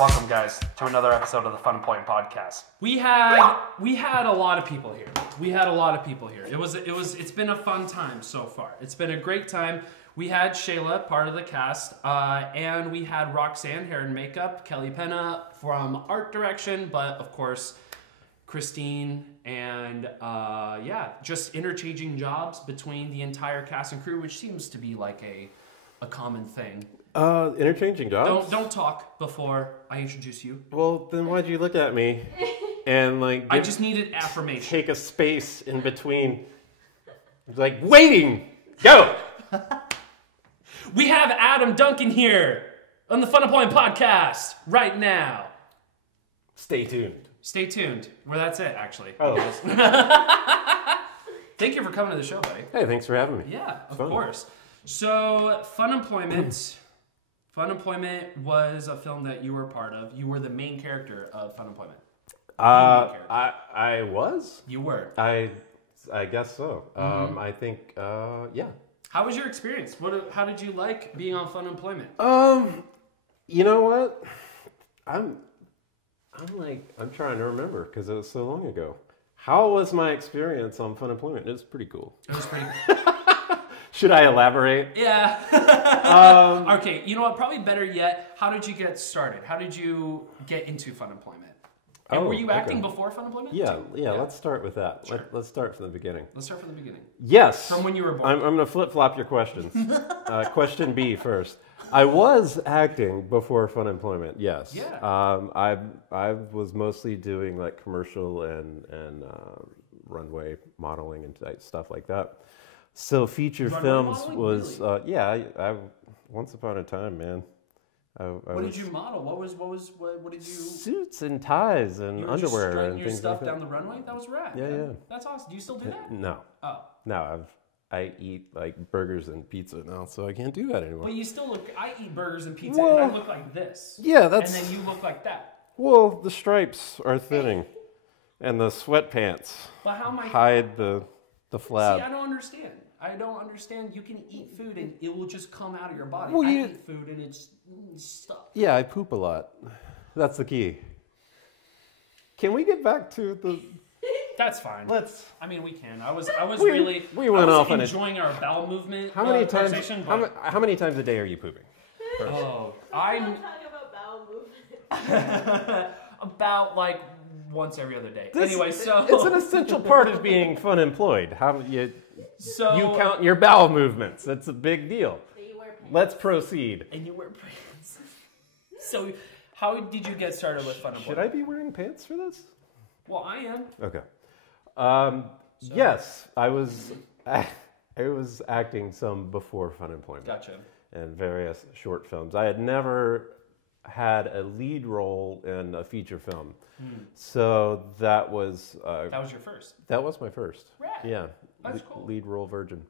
Welcome, guys, to another episode of the Funemployment podcast. We had a lot of people here. It's been a fun time so far. It's been a great time. We had Shayla, part of the cast, and we had Roxanne, hair and makeup, Kelly Penna from art direction, but of course, Christine, and just interchanging jobs between the entire cast and crew, which seems to be like a common thing. Interchanging jobs? Don't talk before I introduce you. Well, then why'd you look at me and I just needed affirmation. Take a space in between. It's like, waiting! Go! We have Adam Duncan here on the Funemployment podcast right now. Stay tuned. Stay tuned. Well, that's it, actually. Oh. Thank you for coming to the show, buddy. Hey, thanks for having me. Yeah, of course. So, Funemployment was a film that you were a part of. You were the main character of Funemployment. I was? You were. I guess so. I think, yeah. How was your experience? How did you like being on Funemployment? You know what? I'm trying to remember because it was so long ago. How was my experience on Funemployment? It was pretty cool. It was pretty Should I elaborate? Yeah. Okay, you know what? Probably better yet, how did you get started? How did you get into Funemployment? And were you acting before Funemployment? Yeah, let's start with that. Sure. Let's start from the beginning. Let's start from the beginning. Yes. From when you were born. I'm going to flip-flop your questions. Question B first. I was acting before Funemployment, yes. Yeah. I was mostly doing like commercial and runway modeling and stuff like that. So feature films was, really? I once upon a time, man. What did you model? What did you? Suits and ties and underwear and your things stuff like that. down the runway? That was rad. Yeah. That's awesome. Do you still do that? No. Oh. No, I eat like burgers and pizza now, so I can't do that anymore. Well, you still look. I eat burgers and pizza, and I look like this. Yeah, that's. And then you look like that. Well, the stripes are thinning, and the sweatpants hide the flab. See, I don't understand. You can eat food and it will just come out of your body. Well, I eat food and it's stuff. Yeah, I poop a lot. That's the key. Can we get back to the? That's fine. I mean, we can. I was enjoying our bowel movement. How many times? How many times a day are you pooping? Oh, I'm talking about bowel movement. About like once every other day. Anyway, so it's an essential part of being fun-employed. You count your bowel movements. That's a big deal. So you wear pants. Let's proceed. And you wear pants. So, how did you get started with Funemployment? Should I be wearing pants for this? Well, I am. Okay. Yes, I was acting some before Funemployment. Gotcha. And various short films. I had never had a lead role in a feature film. So that was... that was your first? That was my first. Rad. Yeah. That's cool. Lead role virgin.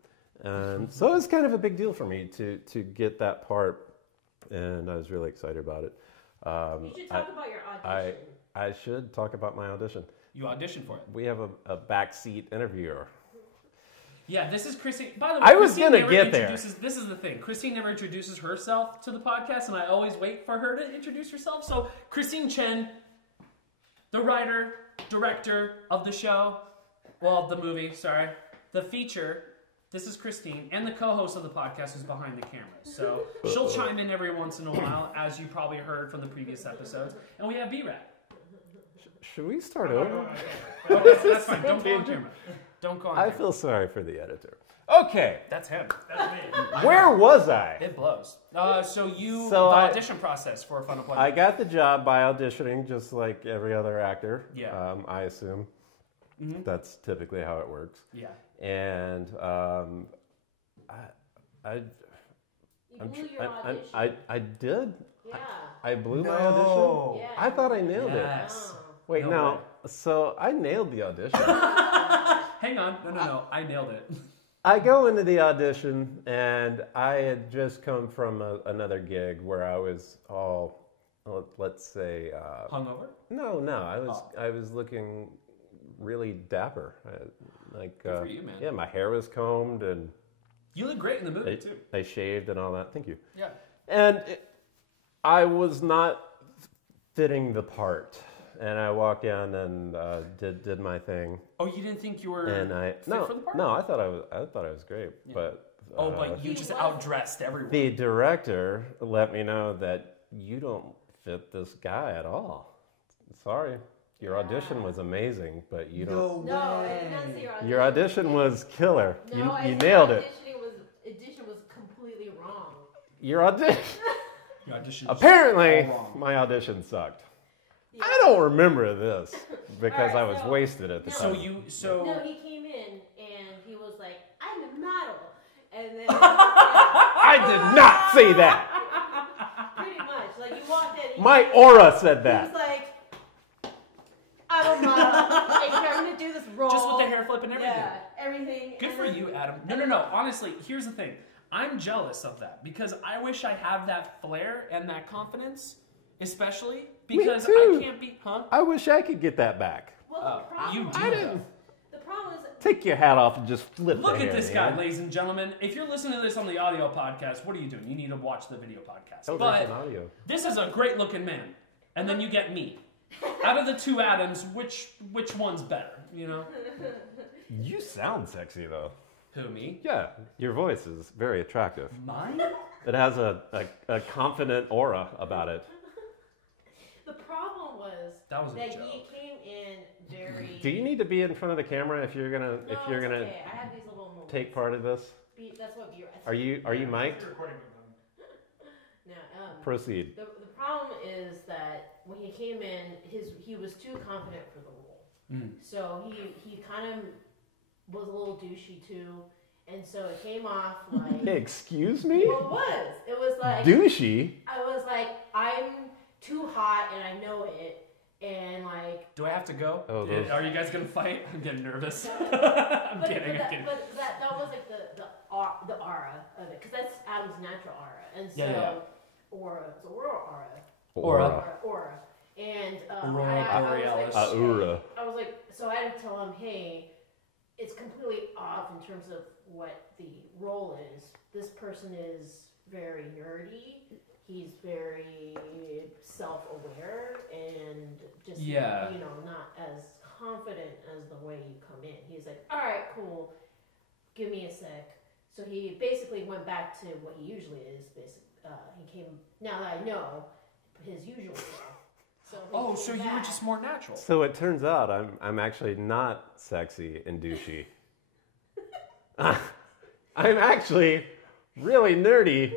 And so it was kind of a big deal for me to get that part, and I was really excited about it. You should talk about your audition. I should talk about my audition. You auditioned for it. We have a backseat interviewer. Yeah, this is Christine. By the way, I was going to get there. This is the thing. Christine never introduces herself to the podcast, and I always wait for her to introduce herself. So, Christine Chen, the writer, director of the show, well, the movie, sorry, the feature. This is Christine, and the co-host of the podcast who's behind the camera. So she'll chime in every once in a while, as you probably heard from the previous episodes. And we have B-Rat. Should we start over? That's fine. Don't go on camera. Don't go on camera. I feel sorry for the editor. Okay. That's him. That's me. Where was I? It blows. The audition process for Funemployment. I got the job by auditioning, just like every other actor. Yeah. I assume. Mm-hmm. That's typically how it works. Yeah. And I did. Yeah. I blew my audition. Yeah. I thought I nailed it. Wait, no. So I nailed the audition. Hang on. No. I nailed it. I go into the audition, and I had just come from another gig where I was all, let's say, hungover. No. I was looking really dapper. Good for you, man. Yeah, my hair was combed, and you look great in the movie too. I shaved and all that. Thank you. Yeah. And I was not fitting the part. And I walked in and did my thing. Oh, you didn't think you were And fit for the part? no, I thought I was great, Yeah. but But you just outdressed everyone. the director let me know that you don't fit this guy at all. Sorry, your audition was amazing, but you don't. No, I did not see your audition. Your audition was killer. No, you nailed it. Audition was completely wrong. Your audition. Your audition. Apparently, all wrong. my audition sucked. Yeah. I don't remember this because Alright, I was so- wasted at the So time. No, he came in and he was like, "I'm a model," and then I did not say that. pretty much like you walked in. And My aura said he that. was like, "I'm a model, and you're gonna do this role." Just with the hair flip and everything. Yeah, everything. Good and for then- you, Adam. No. Honestly, here's the thing. I'm jealous of that because I wish I have that flair and that confidence, especially because too. I can't be. Huh? I wish I could get that back. Well, the problem, You do. I didn't. The problem is, Take your hat off and just flip the Look hair, at this guy, man. ladies and gentlemen. If you're listening to this on the audio podcast, what are you doing? You need to watch the video podcast. Oh, but there's an audio. this is a great looking man. And then you get me. Out of the two Adams, which one's better? You know? You sound sexy though. Who, me? Yeah, your voice is very attractive. Mine? It has a confident aura about it. the problem was That was a that joke. he came in very. Do you need to be in front of the camera if you're gonna No, it's okay. I have these little moments. take part of this? That's what you're. Are you mic'd? No, Proceed. the problem is that when he came in, he was too confident for the role. So he kind of was a little douchey too, and so it came off like. Excuse me? Well, it was. It was like. Douchey? I was like, I'm too hot and I know it, and like. Do I have to go? Oh, those- Are you guys gonna fight? I'm getting nervous. I'm But kidding. But that was like the aura of it, because that's Adam's natural aura, and so Yeah. aura, it's aura. Aura. And Aurora Borealis. I was like, so I had to tell him, hey, it's completely off in terms of what the role is. This person is very nerdy. He's very self-aware and just not as confident as the way you come in. He's like, all right, cool. Give me a sec. So he basically went back to what he usually is. He came, now that I know his usual self. So you were just more natural. So it turns out I'm actually not sexy and douchey. I'm actually really nerdy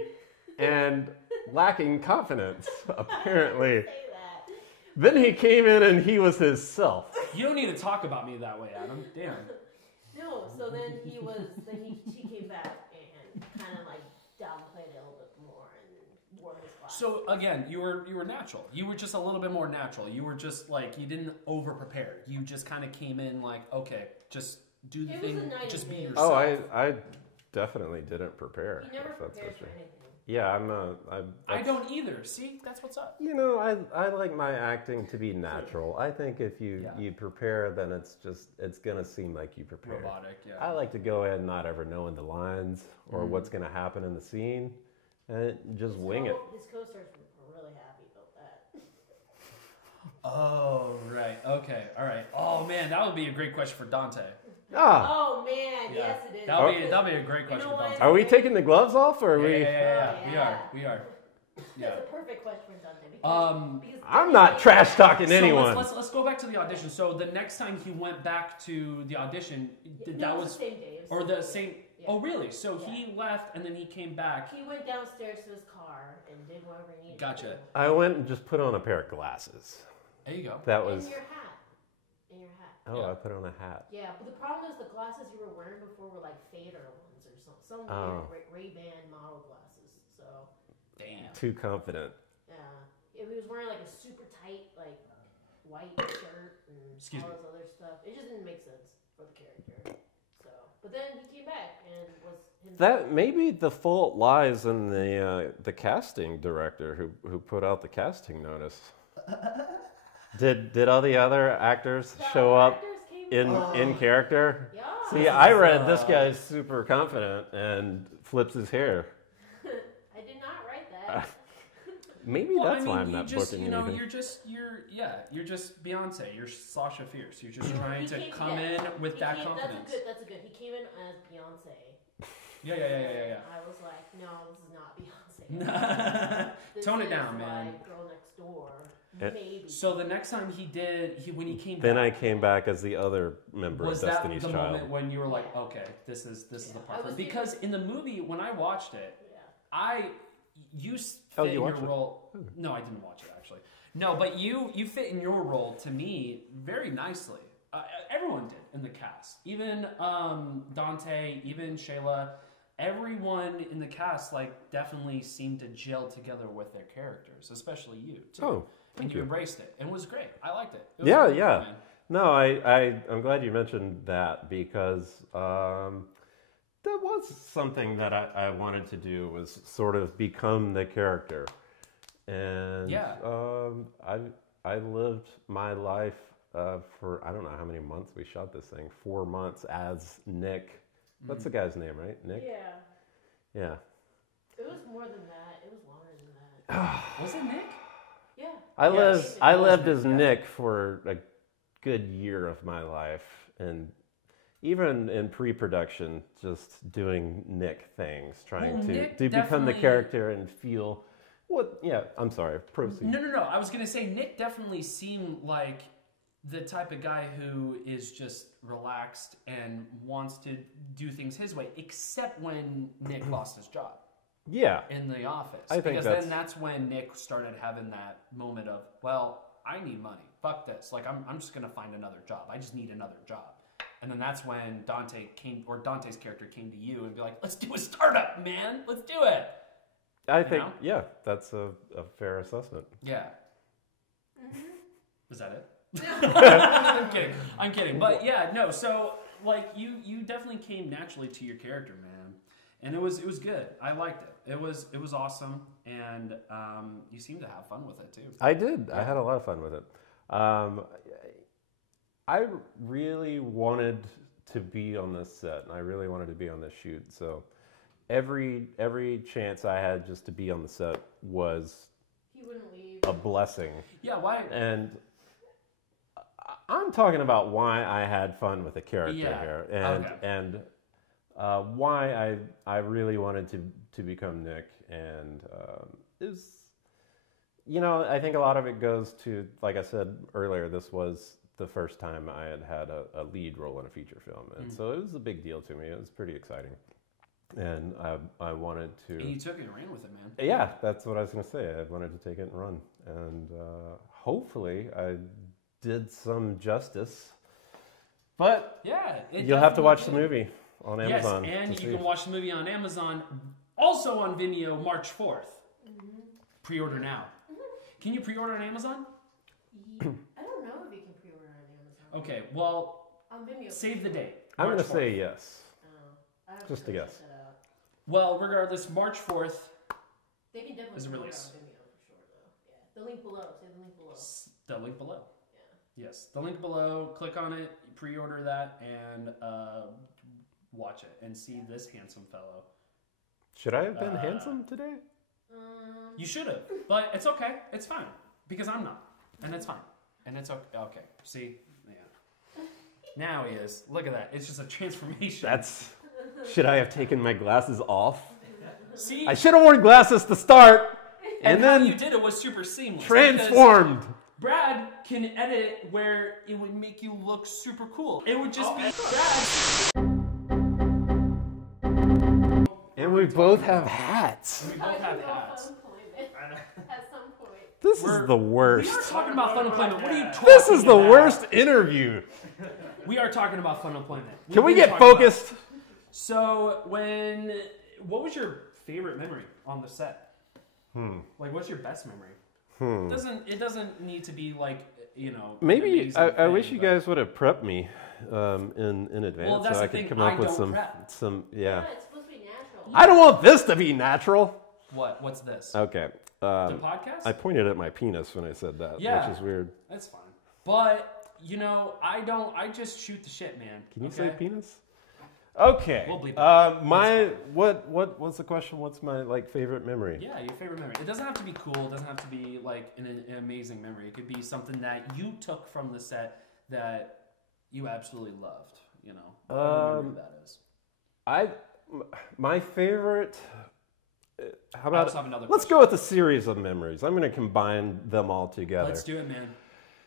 and lacking confidence, apparently. Say that. Then he came in and he was his self. You don't need to talk about me that way, Adam. Damn. No, so then he came back and kind of like downplayed it a little bit more and wore his glasses. So again, you were natural. You were just a little bit more natural. You were just like you didn't over prepare. You just kind of came in like, okay, just do the It was thing, a night just of be day. yourself. Oh, I definitely didn't prepare. He never if that's prepares for for sure. anything. Yeah, I don't either. See, that's what's up. You know, I like my acting to be natural. I think if you prepare, then it's gonna seem like you prepared. Robotic, yeah. I like to go in not ever knowing the lines or what's gonna happen in the scene, and just wing it. His co-stars were really happy about that. Oh, right. Okay. All right. Oh man, that would be a great question for Dante. Ah, Oh man, yes it is. That'll be a great question know for Dante. what? are we taking the gloves off, or are we? Yeah. We are. Yeah. That's a perfect question for Duncan. Because I'm not trash talking So anyone. let's go back to the audition. So the next time he went back to the audition, that was the same day. It or was the same. Yeah. Oh really? So he left and then he came back. He went downstairs to his car and did whatever he needed. Gotcha. I went and just put on a pair of glasses. There you go. That And was. your hat. And your hat. Oh, Yeah. I put on a hat. Yeah, but the problem is the glasses you were wearing before were like fader ones or some Oh. weird Ray-Ban model glasses. So Damn. Too confident. yeah, he was wearing like a super tight like white shirt and Excuse all me. this other stuff. It just didn't make sense for the character. So, but then he came back and was himself. That maybe the fault lies in the casting director who put out the casting notice. Did all the other actors The show other up actors came in character? Yeah. See, I read this guy's super confident and flips his hair. I did not write that. maybe Well, that's why I'm you not just, booking you know, anything. you're just Beyonce. You're Sasha Fierce. You're just You know, trying he to came- come yes, in with he that came- confidence. That's a good. He came in as Beyonce. Yeah. I was like, no, this is not Beyonce. This Tone it is down, man. Like Girl Next Door, And- maybe. So the next time when he came Then back, I came back as the other member was of that Destiny's the Child. moment when you were like, Yeah. okay, this is the Yeah. part I for was because in the movie when I watched it, Yeah. you Oh, fit you in your watched it? role. No, I didn't watch it actually. No, but you fit in your role to me very nicely. Everyone did in the cast, even Dante, even Shayla. Everyone in the cast definitely seemed to gel together with their characters, especially you too. Oh, and thank you you. embraced it, and it was great. I liked it. It was Yeah, really yeah. good, man. No, I'm glad you mentioned that because that was something that I wanted to do was sort of become the character. And Yeah. I lived my life for, I don't know how many months we shot this thing, 4 months as Nick. That's the guy's name, right? Nick? Yeah. Yeah. It was more than that. It was longer than that. Was it Nick? Yeah. I Yes. lived Nick, as yeah. Nick for a good year of my life, and even in pre-production, just doing Nick things, trying Well, to Nick become the definitely- character and feel what. Yeah, I'm sorry. Proceed. No. I was gonna say Nick definitely seemed like the type of guy who is just relaxed and wants to do things his way, except when Nick lost his job Yeah, in the office. I think because that's- then that's when Nick started having that moment of, well, I need money. Fuck this. I'm just gonna find another job. I just need another job. And then that's when Dante's character came to you and be like, let's do a startup, man. Let's do it. I think know? yeah, that's a fair assessment. Yeah. Mm-hmm. Is that it? I'm kidding. But yeah, no, so you definitely came naturally to your character, man. And it was good. I liked it. It was awesome, and you seemed to have fun with it too. I did. I had a lot of fun with it. I really wanted to be on this set, and I really wanted to be on this shoot. So every chance I had just to be on the set was He wouldn't leave. a blessing. Yeah, why? And I'm talking about why I had fun with the character Yeah, here, okay. and why I really wanted to become Nick, and is, you know, I think a lot of it goes to, like I said earlier, this was the first time I had a lead role in a feature film, and so it was a big deal to me. It was pretty exciting, and I wanted to. And you took it and ran with it, man. Yeah, that's what I was going to say. I wanted to take it and run, and hopefully I did some justice. But Yeah, you'll have to watch the movie on Amazon. Yes, and to you see. can watch the movie on Amazon, also on Vimeo, March 4th. Pre-order now. Can you pre-order on Amazon? I don't know if you can pre-order on Amazon. Okay, well, On Vimeo. save the date. I'm going March to say 4th. yes. I have Just to a go guess. check that out. Well, regardless, March 4th, They can definitely Is a pre-order release. on Vimeo for sure, though. Yeah. The link below. Say the link below. the link below. Yeah. Yes, the link below. Click on it, pre-order that, and watch it and see this handsome fellow. Should I have been handsome today? You should have, but it's okay. It's fine because I'm not, and it's fine, and it's okay. Okay, see, yeah. Now he is. Look at that. It's just a transformation. Should I have taken my glasses off? See, I should have worn glasses to start, and and how then you did it was super seamless. transformed. because Brad can edit it where it would make you look super cool. It would just be Brad. And we both have hats. We both have hats. At some point. This We're- is the We worst. are talking about fun employment. What are you talking This is the about? worst interview. We are talking about fun employment. Can we We've been get talking about- focused? So what was your favorite memory on the set? Like, what's your best memory? It doesn't need to be like, you know. an Maybe amazing I wish thing, you but- guys would have prepped me in advance Well, that's so I the could thing, come up I with don't some prep. yeah. Yeah, it's supposed to be natural. I don't want this to be natural. What's this? Okay. The podcast? I pointed at my penis when I said that, Yeah. which is weird. That's fine. But you know, I just shoot the shit, man. Can you say penis? Okay. We'll bleep it. What's the question? What's my favorite memory? Yeah, your favorite memory. It doesn't have to be cool. It doesn't have to be an amazing memory. It could be something that you took from the set that you absolutely loved. Whatever memory that is. My favorite. How I also about have another let's question. go with a series of memories. I'm going to combine them all together. Let's do it, man.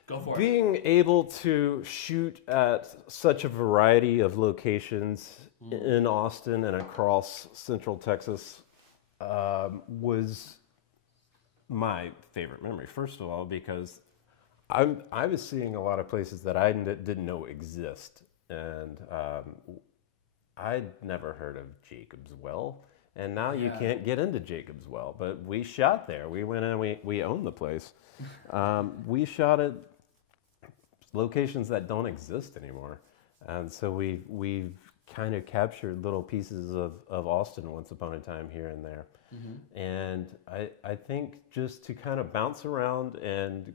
Go for it. Being able to shoot at such a variety of locations in Austin and across Central Texas was my favorite memory. First of all, because I was seeing a lot of places that I didn't know exist, and I'd never heard of Jacob's Well, and now you can't get into Jacob's Well, but we shot there. We went in, we owned the place. We shot at locations that don't exist anymore, and so we've kind of captured little pieces of Austin once upon a time here and there. And I think just to kind of bounce around and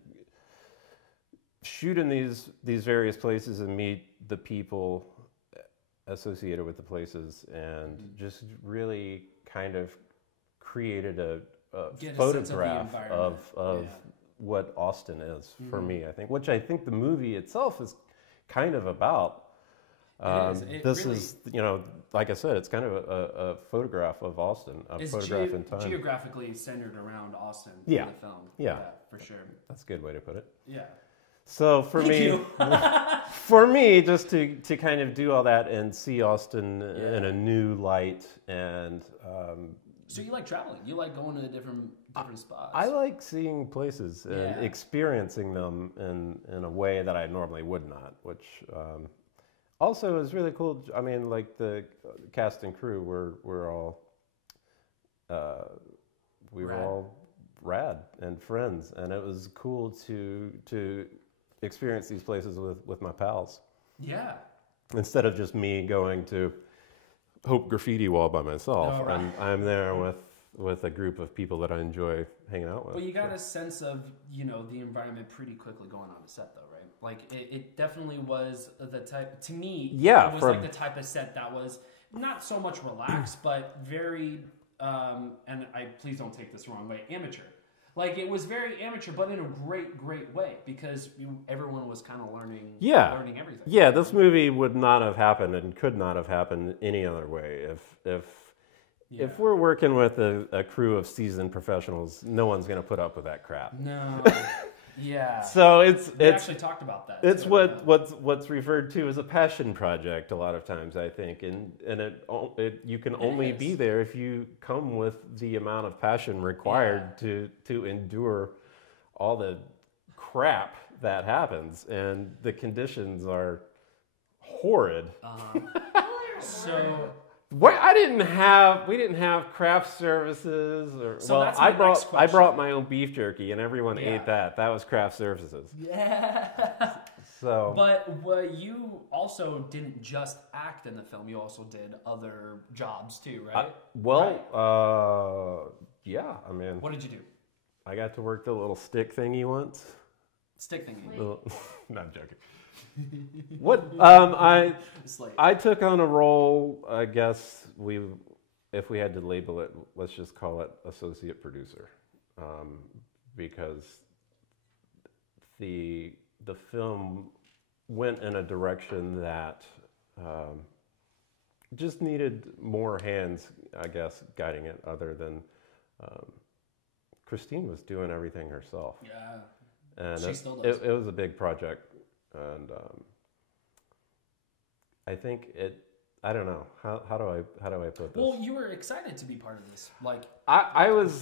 shoot in these various places and meet the people associated with the places, and just really kind of created a photograph of what Austin is for me, I think, which I think the movie itself is kind of about. This is, like I said, it's kind of a photograph of Austin, a photograph in time. Geographically centered around Austin in the film. Yeah, for sure. That's a good way to put it. Yeah. So for me, just to kind of do all that and see Austin in a new light, and so you like traveling? You like going to different spots? I like seeing places and experiencing them in a way that I normally would not, which also is really cool. I mean, like the cast and crew were all were all rad and friends, and it was cool to experience these places with my pals. Yeah. Instead of just me going to Hope Graffiti Wall by myself. Oh, right. I'm there with a group of people that I enjoy hanging out with. Well, you got a sense of, the environment pretty quickly going on the set, though, right? Like, it definitely was the type, to me, it was like the type of set that was not so much relaxed, but very, and please don't take this the wrong way, amateur. Like, it was very amateur, but in a great, great way, because everyone was kind of learning everything. Yeah, this movie would not have happened and could not have happened any other way. If we're working with a crew of seasoned professionals, no one's going to put up with that crap. No. Yeah. So we actually talked about that. It's what's referred to as a passion project a lot of times, I think, and you can only be there if you come with the amount of passion required to endure all the crap that happens, and the conditions are horrid. So. We didn't have craft services, I brought my own beef jerky, and everyone ate that. That was craft services. Yeah. So. But you also didn't just act in the film. You also did other jobs too, right? Yeah. I mean. What did you do? I got to work the little stick thingy once. Stick thingy. No, I'm joking. I took on a role, I guess if we had to label it, let's just call it associate producer, because the film went in a direction that just needed more hands, I guess, guiding it, other than Christine was doing everything herself. Yeah. And she still does. It was a big project. And I think I don't know how do I put this? Well, you were excited to be part of this, like I was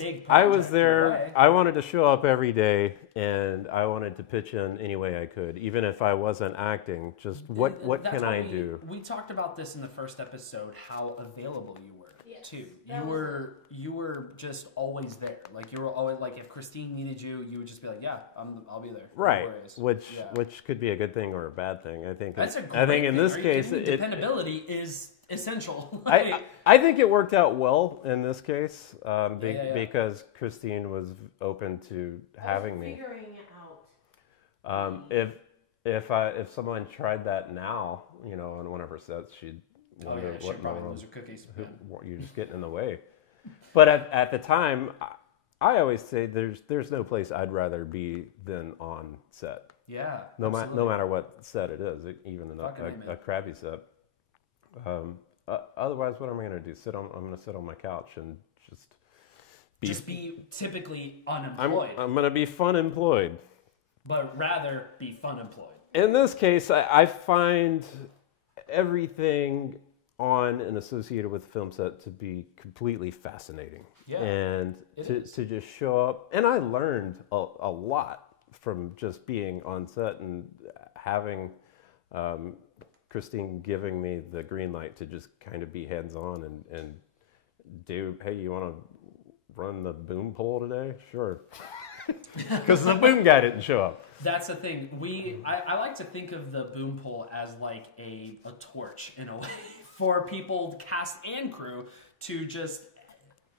there. Right? I wanted to show up every day, and I wanted to pitch in any way I could, even if I wasn't acting. Just what can I do? We talked about this in the first episode, how available you were too. You were just always there. Like you were always like, if Christine needed you, you would just be like, yeah, I'll be there. Right. Which could be a good thing or a bad thing. I think. That's a great I think in thing. this case, dependability is essential. I think it worked out well in this case, because Christine was open to having me. Figuring it out. If someone tried that now, on one of her sets, she'd Oh wonder yeah, what shit, in the probably world- loser cookies. who- Man. what- you're just getting in the way. But at the time, I always say there's no place I'd rather be than on set. Yeah. No absolutely. matter what set it is, even Fucking amen. a crappy set. Otherwise, what am I going to do? I'm going to sit on my couch and just be typically unemployed, I'm going to be Funemployed. but rather be fun employed. In this case, I find everything on and associated with the film set to be completely fascinating. Yeah, and to just show up. And I learned a lot from just being on set and having Christine giving me the green light to just kind of be hands-on and do, hey, you want to run the boom pole today? Sure. Because the boom guy didn't show up. That's the thing. I like to think of the boom pole as like a torch in a way for people, cast and crew, to just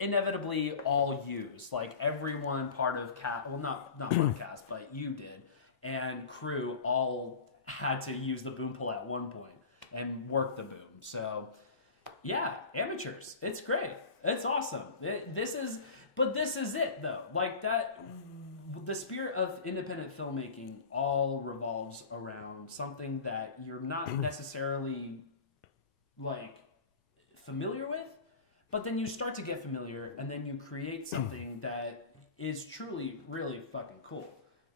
inevitably all use. Like everyone part of cast, well, not part of cast, but you did, and crew all had to use the boom pole at one point and work the boom. So yeah, amateurs. It's great. It's awesome. This is it though. Like that. The spirit of independent filmmaking all revolves around something that you're not necessarily like familiar with, but then you start to get familiar and then you create something that is truly really fucking cool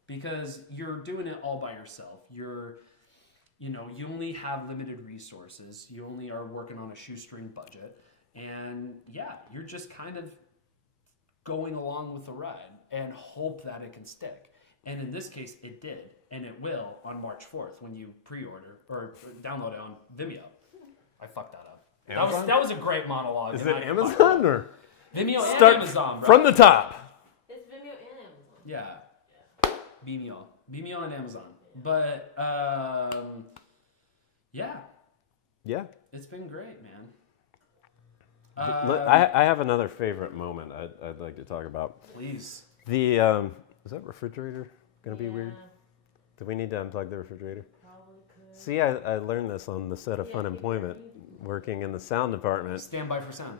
because you're doing it all by yourself. You only have limited resources. You only are working on a shoestring budget, and yeah, you're just kind of going along with the ride and hope that it can stick. And in this case, it did, and it will on March 4th when you pre-order or download it on Vimeo. I fucked that up. Amazon? That was a great monologue. Is and it I fucked Amazon it up. or Vimeo and start Amazon, bro. from the top? It's Vimeo and Amazon. Yeah. Vimeo and Amazon. But yeah, it's been great, man. I have another favorite moment I'd like to talk about. Please. The is that refrigerator gonna be weird? Do we need to unplug the refrigerator? Probably could. See, I learned this on the set of Funemployment, working in the sound department. Stand by for sound.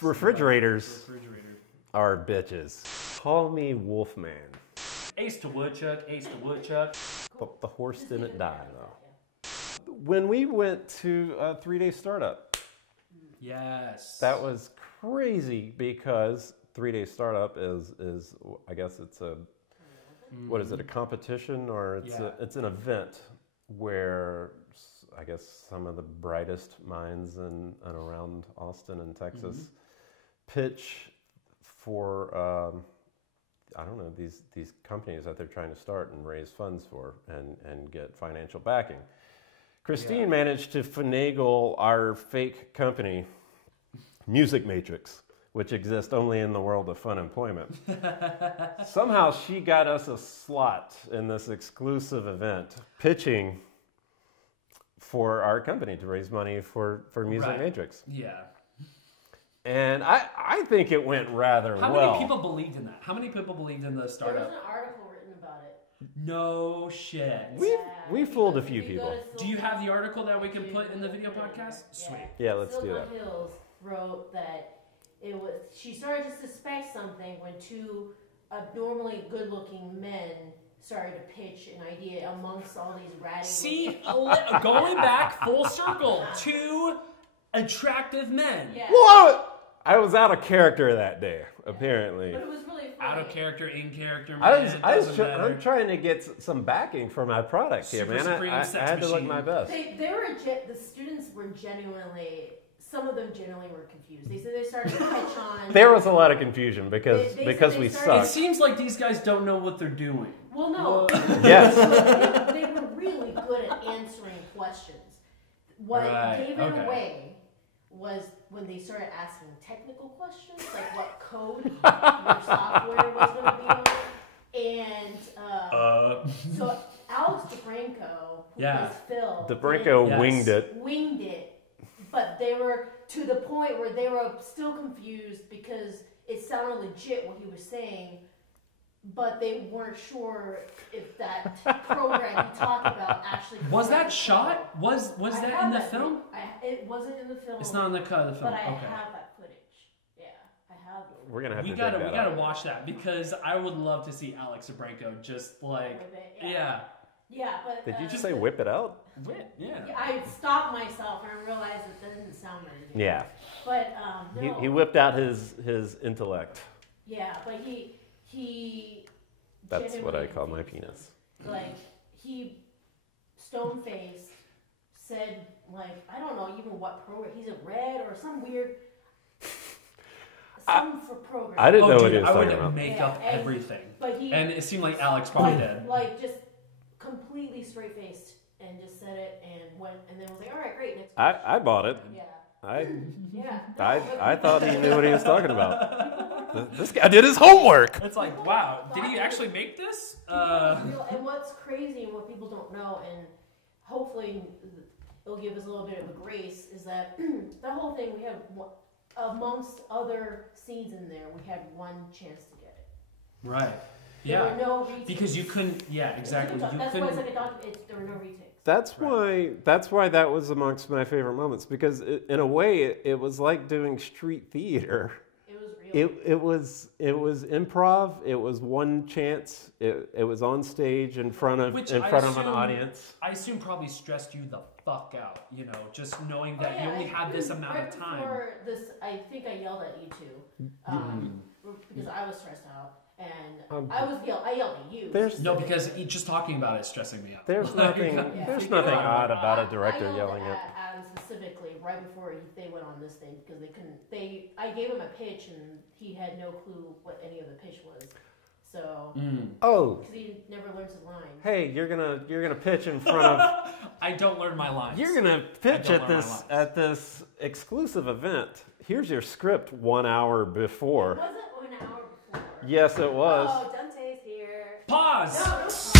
Refrigerators Refrigerator. are bitches. Call me Wolfman. Ace to woodchuck, ace to woodchuck. The horse didn't die though. When we went to a 3-day startup, Yes. that was crazy because 3-day startup is I guess it's a what is it, a competition, or it's an event where I guess some of the brightest minds in and around Austin and Texas pitch for I don't know, these companies that they're trying to start and raise funds for and get financial backing. Christine managed to finagle our fake company, Music Matrix, which exists only in the world of Funemployment. Somehow she got us a slot in this exclusive event, pitching for our company to raise money for Music Matrix. Yeah. And I think it went rather well. How many people believed in that? How many people believed in the There was startup? an article written about it. No shit. We fooled a few If you go people. to Do you have the article that we can put in the video podcast? Sweet. Yeah, let's do Silicon that. Hills wrote that she started to suspect something when two abnormally good-looking men started to pitch an idea amongst all these ratty. See, going back full circle, two attractive men. Yeah. What? I was out of character that day, apparently. But it was really funny. Out of character, in character, man. I'm trying to get some backing for my product here, Super man. Supreme I sex had to look machine. my best. The students were genuinely. Some of them genuinely were confused. They said they started to catch on. There was a lot of confusion because They we started- It suck. seems like these guys don't know what they're doing. Well, no. Yes. they were really good at answering questions. What gave it away was when they started asking technical questions, like what code your software was going to be on. And so Alex DeFranco, who was Phil, DeFranco winged it. Winged it. But they were to the point where they were still confused because it sounded legit what he was saying, but they weren't sure if that program he talked about actually Was that shot? Was that in the film? it wasn't in the film. It's not in the cut of the film. But I okay. have that footage. Yeah, I have it. We're gonna have We to gotta dig that gotta up. watch that because I would love to see Alex Abranco just like Yeah, but Did you just say whip it out? yeah. I stopped myself and I realized that didn't sound very good. Yeah. But no. He whipped out his intellect. Yeah, but he. That's what I genuinely call my thinks, penis. Like he, stone faced, said like I don't know even what program he's in Red or some weird. For program. I didn't know what he dude, was I talking would about. make up and- everything. But he And it seemed like Alex probably did. like just completely straight faced and just said it and went and then was like, all right, great, next. I bought it. Yeah. I Yeah. thought he knew what he was talking about. This guy did his homework. It's like, wow, did he actually make this? And what's crazy and what people don't know, and hopefully it'll give us a little bit of a grace, is that the whole thing we have, amongst other scenes in there, we had one chance to get it. Right. There Yeah. were no retakes. Because you couldn't. Yeah, exactly. You That's why it's couldn't. like a document. There were no retakes. That's why that was amongst my favorite moments, because in a way it was like doing street theater. It was real. It was improv. It was one chance. It was on stage in front of Which an audience. I assume probably stressed you the fuck out. You know, just knowing that you only had this amount of time. Before this, I think I yelled at you too, because I was stressed out, and I yelled at you. Because just talking about it is stressing me out. There's nothing. Yeah. There's nothing odd about a director I yelling yelled at. Adam specifically right before they went on this thing because they couldn't. I gave him a pitch and he had no clue what any of the pitch was. So Oh, because he never learns his line. hey, you're gonna pitch in front of. I don't learn my lines. You're gonna pitch don't at learn my this lines. at this exclusive event. Here's your script 1 hour It before. wasn't 1 hour before. Yes, it was. Oh, Dante's here. Pause. No, don't pause.